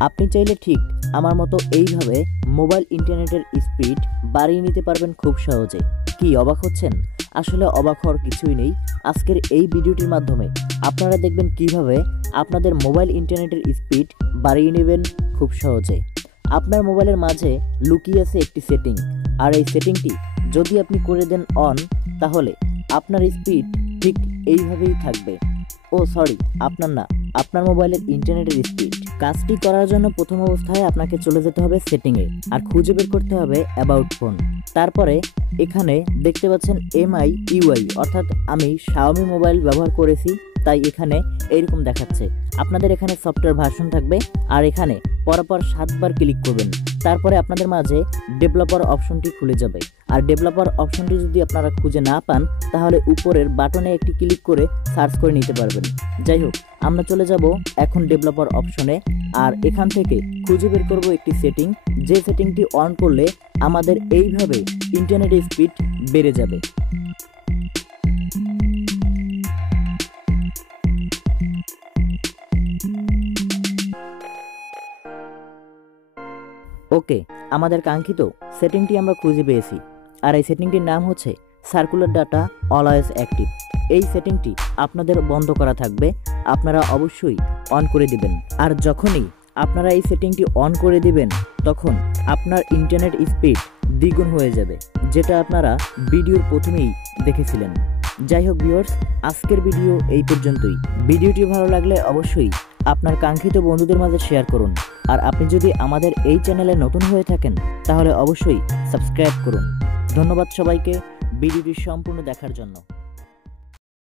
আপনি চাইলে ঠিক আমার মতো এইভাবে মোবাইল ইন্টারনেটের স্পিড বাড়িয়ে নিতে পারবেন খুব সহজে। কি অবাক হচ্ছেন? আসলে অবাক হওয়ার কিছুই নেই। আজকের এই ভিডিওটির মাধ্যমে আপনারা দেখবেন কীভাবে আপনাদের মোবাইল ইন্টারনেটের স্পিড বাড়িয়ে নেবেন খুব সহজে। আপনার মোবাইলের মাঝে লুকিয়ে আছে একটি সেটিং। আর এই সেটিংটি যদি আপনি করে দেন অন, তাহলে আপনার স্পিড ঠিক এইভাবেই থাকবে। ও সরি, আপনার না। আপনার মোবাইলের ইন্টারনেটের স্পিড কাজটি করার জন্য প্রথম অবস্থায় আপনাকে চলে যেতে হবে সেটিংয়ে, আর খুঁজে বের করতে হবে অ্যাবাউট ফোন তারপরে এখানে দেখতে পাচ্ছেন এমআই ইউআই অর্থাৎ আমি শাওমি মোবাইল ব্যবহার করেছি, তাই এখানে এরকম দেখাচ্ছে। আপনাদের এখানে সফটওয়্যার ভার্সন থাকবে, আর এখানে পরপর সাতবার ক্লিক করবেন। তারপরে আপনাদের মাঝে ডেভেলপার অপশনটি খুলে যাবে। আর ডেভেলপার অপশনটি যদি আপনারা খুঁজে না পান, তাহলে উপরের বাটনে একটি ক্লিক করে সার্চ করে নিতে পারবেন। যাই হোক, আমরা চলে যাব এখন ডেভেলপার অপশনে আর এখান থেকে খুঁজে বের করব একটি সেটিং যে সেটিংটি অন করলে আমাদের এইভাবে ইন্টারনেটের স্পিড বেড়ে যাবে। ওকে, আমাদের কাঙ্ক্ষিত সেটিংটি আমরা খুঁজে পেয়েছি, আর এই সেটিংটির নাম হচ্ছে সার্কুলার ডাটা অলওয়েজ অ্যাক্টিভ। এই সেটিংটি আপনাদের বন্ধ করা থাকবে, আপনারা অবশ্যই অন করে দিবেন। আর যখনই আপনারা এই সেটিংটি অন করে দিবেন, তখন আপনার ইন্টারনেট স্পিড দ্বিগুণ হয়ে যাবে, যেটা আপনারা ভিডিওর প্রথমেই দেখেছিলেন। যাই হোক ভিউয়ার্স, আজকের ভিডিও এই পর্যন্তই। ভিডিওটি ভালো লাগলে অবশ্যই আপনার কাঙ্ক্ষিত বন্ধুদের মাঝে শেয়ার করুন। আর আপনি যদি আমাদের এই চ্যানেলে নতুন হয়ে থাকেন, তাহলে অবশ্যই সাবস্ক্রাইব করুন। ধন্যবাদ সবাইকে ভিডিওটি সম্পূর্ণ দেখার জন্য।